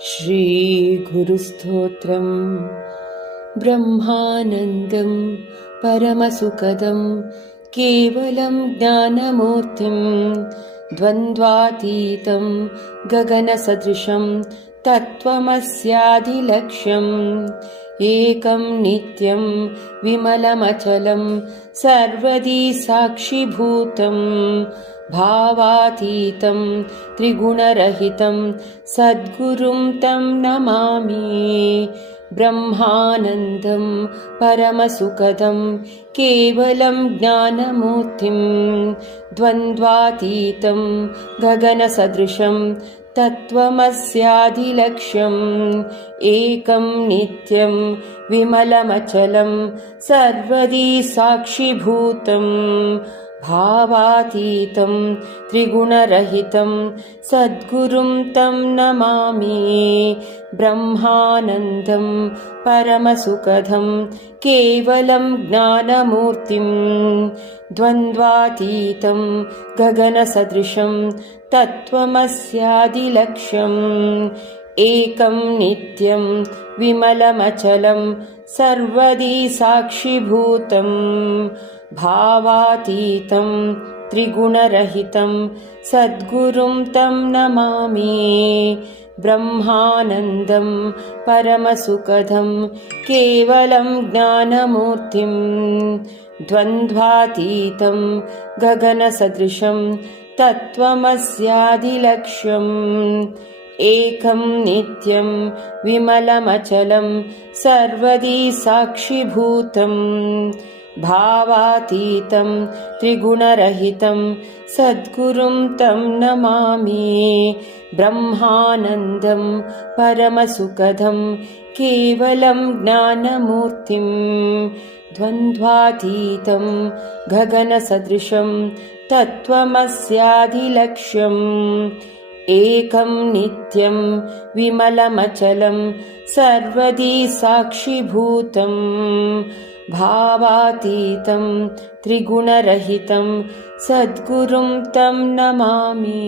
श्रीगुरुस्तोत्रम् ब्रह्मानन्दं परमसुखदं केवलं ज्ञानमूर्तिं द्वन्द्वातीतं गगनसदृशं तत्त्वमस्याधिलक्ष्यम् एकं नित्यं विमलमचलं सर्वदी साक्षिभूतं भावातीतं त्रिगुणरहितं सद्गुरुं तं नमामि। ब्रह्मानन्दं परमसुखदं केवलं ज्ञानमूर्तिं द्वन्द्वातीतं गगनसदृशं तत्त्वमस्याधिलक्ष्यम् एकं नित्यं विमलमचलं सर्वदी साक्षिभूतं भावातीतं त्रिगुणरहितं सद्गुरुं तं नमामि। ब्रह्मानन्दं परमसुखदं केवलं ज्ञानमूर्तिं द्वन्द्वातीतं गगनसदृशं तत्त्वमस्याधिलक्ष्यम् एकं नित्यं विमलमचलं सर्वदी साक्षिभूतं भावातीतं त्रिगुणरहितं सद्गुरुं तं नमामि। ब्रह्मानन्दं परमसुखदं केवलं ज्ञानमूर्तिं द्वन्द्वातीतं गगनसदृशं तत्त्वमस्याधिलक्ष्यम् एकं नित्यं विमलमचलं सर्वदी साक्षिभूतं भावातीतं त्रिगुणरहितं सद्गुरुं तं नमामि। ब्रह्मानन्दं परमसुखदं केवलं ज्ञानमूर्तिं द्वन्द्वातीतं गगनसदृशं तत्त्वमस्याधिलक्ष्यम् एकं नित्यं विमलमचलं सर्वदी साक्षिभूतं भावातीतं त्रिगुणरहितं सद्गुरुं तं नमामि।